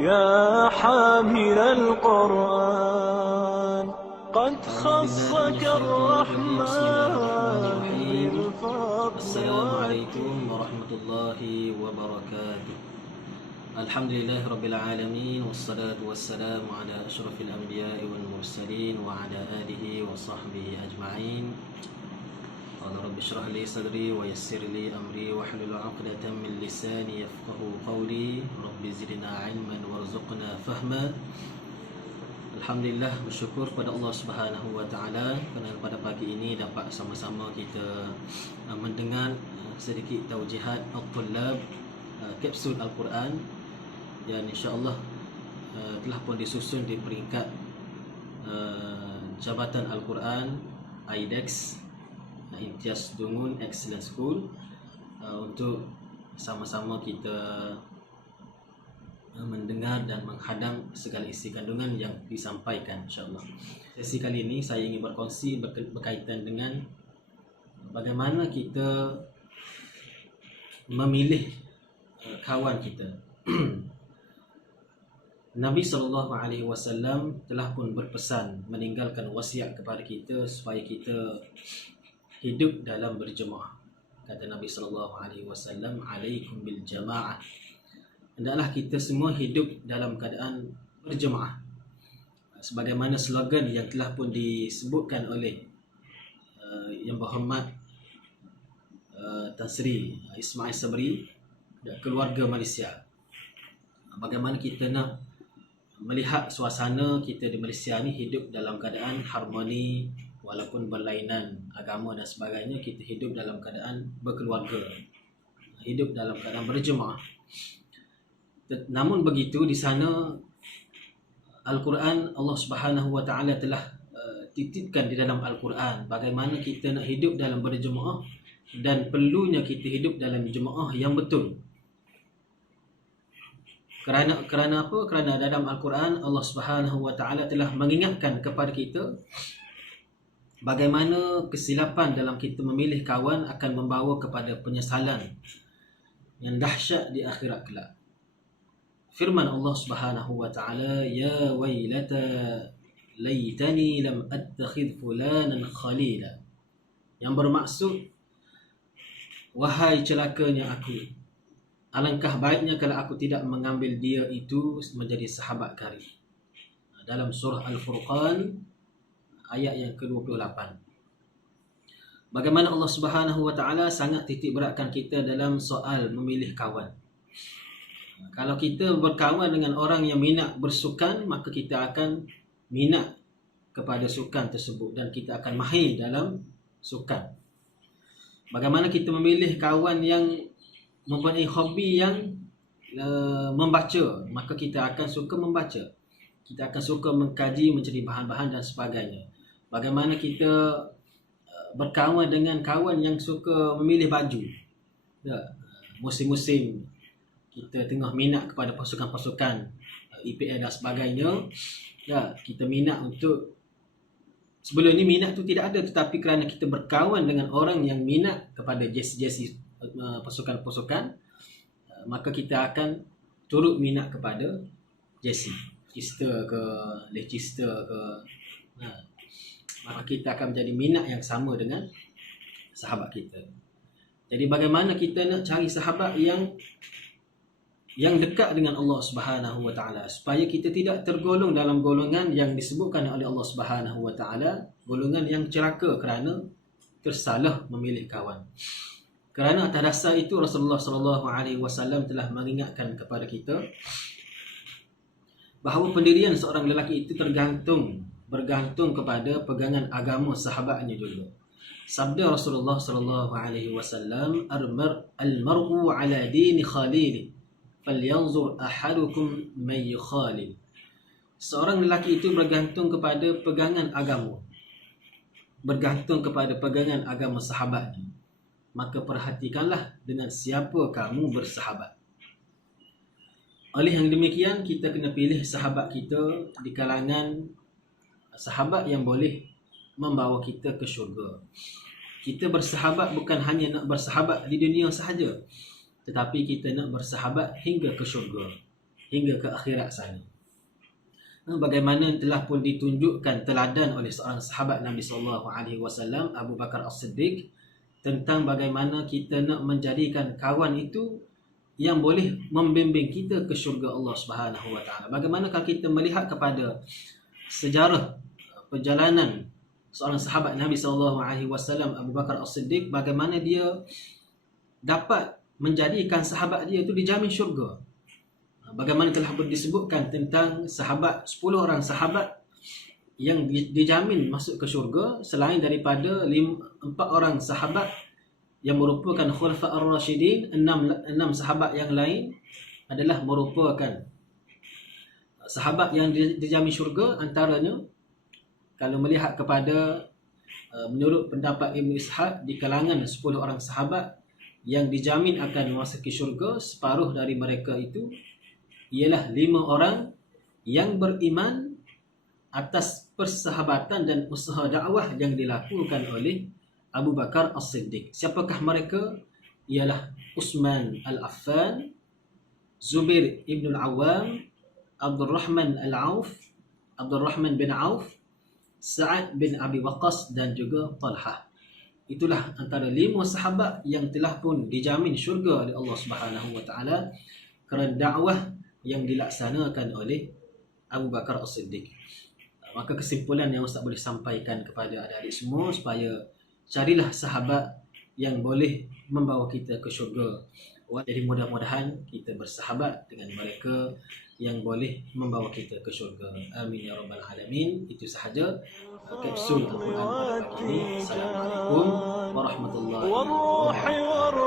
يا حامل القرآن قد خصك الرحمن بالفضل. السلام عليكم ورحمة الله وبركاته. الحمد لله رب العالمين، والصلاة والسلام على أشرف الأنبياء والمرسلين وعلى آله وصحبه أجمعين. قال رب اشرح لي صدري ويسر لي أمري واحلل عقدة من لساني يفقه قولي. رب زدنا علما وارزقنا فهما. Alhamdulillah, bersyukur pada Allah Subhanahu wa taala kerana pada pagi ini dapat sama-sama kita mendengar sedikit taujihat al-tullab, kapsul Al-Quran, dan insya-Allah telah pun disusun di peringkat Jabatan Al-Quran IDEX, Imtiaz Dungun Excellent School, untuk sama-sama kita mendengar dan menghadam segala isi kandungan yang disampaikan, insya-Allah. Sesi kali ini saya ingin berkongsi berkaitan dengan bagaimana kita memilih kawan kita. Nabi SAW telah pun berpesan, meninggalkan wasiat kepada kita supaya kita hidup dalam berjemaah. Kata Nabi SAW, alaikum bil jamaah. Hendaklah kita semua hidup dalam keadaan berjemaah, sebagaimana slogan yang telah pun disebutkan oleh Yang Berhormat Tan Sri Ismail Sabri dan keluarga Malaysia. Bagaimana kita nak melihat suasana kita di Malaysia ni hidup dalam keadaan harmoni, walaupun berlainan agama dan sebagainya, kita hidup dalam keadaan berkeluarga, hidup dalam keadaan berjemaah. Namun begitu, di sana Al-Quran, Allah Subhanahu wa taala telah titipkan di dalam Al-Quran bagaimana kita nak hidup dalam berjemaah dan perlunya kita hidup dalam jemaah yang betul. Kerana apa? Kerana dalam Al-Quran Allah Subhanahu wa taala telah mengingatkan kepada kita bagaimana kesilapan dalam kita memilih kawan akan membawa kepada penyesalan yang dahsyat di akhirat kelak. Firman Allah Subhanahu wa taala, ya wailata laitani lam attakhidh fulanan khalila, yang bermaksud, wahai celakanya aku, alangkah baiknya kalau aku tidak mengambil dia itu menjadi sahabat karib. Dalam surah Al-Furqan ayat yang ke-28. Bagaimana Allah Subhanahu wa taala sangat titik beratkan kita dalam soal memilih kawan. Kalau kita berkawan dengan orang yang minat bersukan, maka kita akan minat kepada sukan tersebut dan kita akan mahir dalam sukan. Bagaimana kita memilih kawan yang mempunyai hobi yang membaca, maka kita akan suka membaca. Kita akan suka mengkaji, mencari bahan-bahan dan sebagainya. Bagaimana kita berkawan dengan kawan yang suka memilih baju. Musim-musim kita tengah minat kepada pasukan-pasukan EPL dan sebagainya, kita minat untuk, sebelum ni minat tu tidak ada, tetapi kerana kita berkawan dengan orang yang minat kepada jersey-jersey pasukan-pasukan, maka kita akan turut minat kepada jersey Leicester ke Leicester ke, maka kita akan menjadi minat yang sama dengan sahabat kita. Jadi bagaimana kita nak cari sahabat yang dekat dengan Allah Subhanahu wa taala, supaya kita tidak tergolong dalam golongan yang disebutkan oleh Allah Subhanahu wa taala, golongan yang celaka kerana tersalah memilih kawan. Kerana atas dasar itu Rasulullah sallallahu alaihi wasallam telah mengingatkan kepada kita bahawa pendirian seorang lelaki itu bergantung kepada pegangan agama sahabatnya juga. Sabda Rasulullah sallallahu alaihi wasallam, al-mar'u ala dini khalili falyanzur ahadukum man yukhalil. Seorang lelaki itu bergantung kepada pegangan agama, bergantung kepada pegangan agama sahabatnya. Maka perhatikanlah dengan siapa kamu bersahabat. Oleh yang demikian, kita kena pilih sahabat kita di kalangan sahabat yang boleh membawa kita ke syurga. Kita bersahabat bukan hanya nak bersahabat di dunia sahaja, tetapi kita nak bersahabat hingga ke syurga. hingga ke akhirat sana. Bagaimana telah pun ditunjukkan teladan oleh seorang sahabat Nabi SAW, Abu Bakar As-Siddiq, tentang bagaimana kita nak menjadikan kawan itu yang boleh membimbing kita ke syurga Allah Subhanahu Wa Taala. Bagaimana kalau kita melihat kepada sejarah perjalanan seorang sahabat Nabi SAW, Abu Bakar As-Siddiq, bagaimana dia dapat menjadikan sahabat dia itu dijamin syurga. Bagaimana telah disebutkan tentang 10 orang sahabat yang dijamin masuk ke syurga, selain daripada 4 orang sahabat yang merupakan Khulafa Ar-Rashidin. 6 sahabat yang lain adalah merupakan sahabat yang dijamin syurga. Antaranya, kalau melihat kepada menurut pendapat Ibn Ishaq, di kalangan 10 orang sahabat yang dijamin akan memasuki syurga, separuh dari mereka itu ialah 5 orang yang beriman atas persahabatan dan usaha dakwah yang dilakukan oleh Abu Bakar As-Siddiq. Siapakah mereka? Ialah Utsman Al-Affan, Zubair Ibn Al-Awwam, Abdurrahman bin Auf, Sa'ad bin Abi Waqqas dan juga Talhah. Itulah antara 5 sahabat yang telah pun dijamin syurga oleh Allah Subhanahu Wa Taala kerana dakwah yang dilaksanakan oleh Abu Bakar As-Siddiq. Maka kesimpulan yang Ustaz boleh sampaikan kepada adik-adik semua, supaya carilah sahabat yang boleh membawa kita ke syurga. Jadi mudah-mudahan kita bersahabat dengan mereka yang boleh membawa kita ke syurga. Amin ya rabbal alamin. Itu sahaja kapsul Al-Quran pada pagi ini. Assalamualaikum warahmatullahi wabarakatuh.